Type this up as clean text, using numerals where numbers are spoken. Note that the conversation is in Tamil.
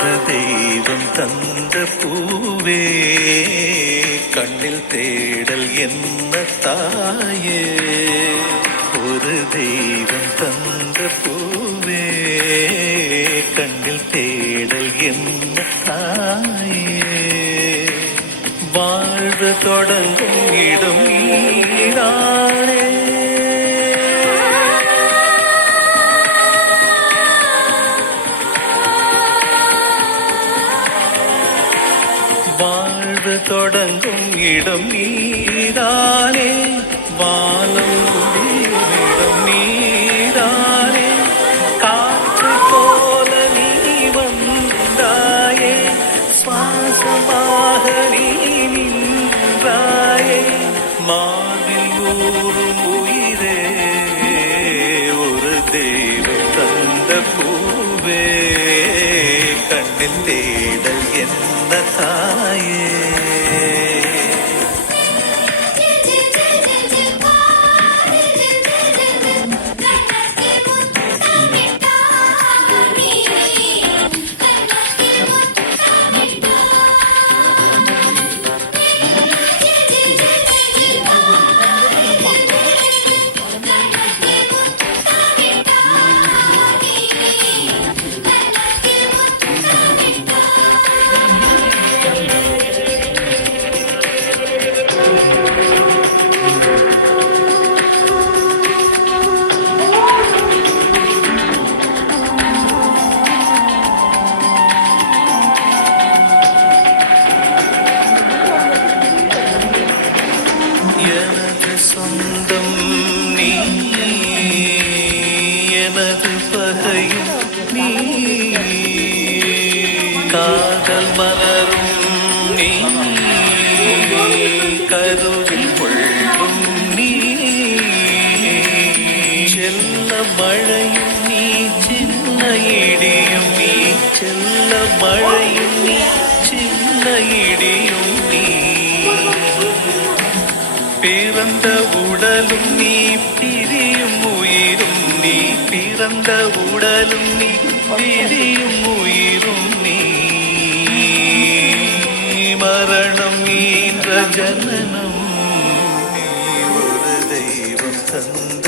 ஒரு தெய்வம் தந்த பூவே கண்ணில் தேடல் என்ன தாயே. ஒரு தெய்வம் தந்த பூவே கண்ணில் தேடல் என்ன தாயே. வாழ்வு தொடங்கும் இடம் நீதானே. வாழ்வு தொடங்கும் இடம் நீதானே. வானம் முடியும் இடம் நீதானே. காற்று போல நீ வந்தாயே. சுவாசமாக நீ நின்றாயே. மாவில் ஊறும் உயிரே ஒரு தெய்வம் தந்த பூவே கண்ணில் தேடல் என்ன தாயே. எனது சொந்தம் நீ எனது பகையும் நீ. காதல் மலரும் நீ கருவில் கொள்ளும் நீ. செல்ல மழையும் நீ சின்ன இடியும் நீ. செல்ல மழையும் நீ சின்ன இடியும் நீ. பிறந்த உடலும் நீ பிரியும் உயிரும் நீ. பிறந்த உடலும் நீ பிரியும் உயிரும் நீ. மரணம் ஈன்ற ஜனனம் நீ. ஒரு தெய்வம் தந்த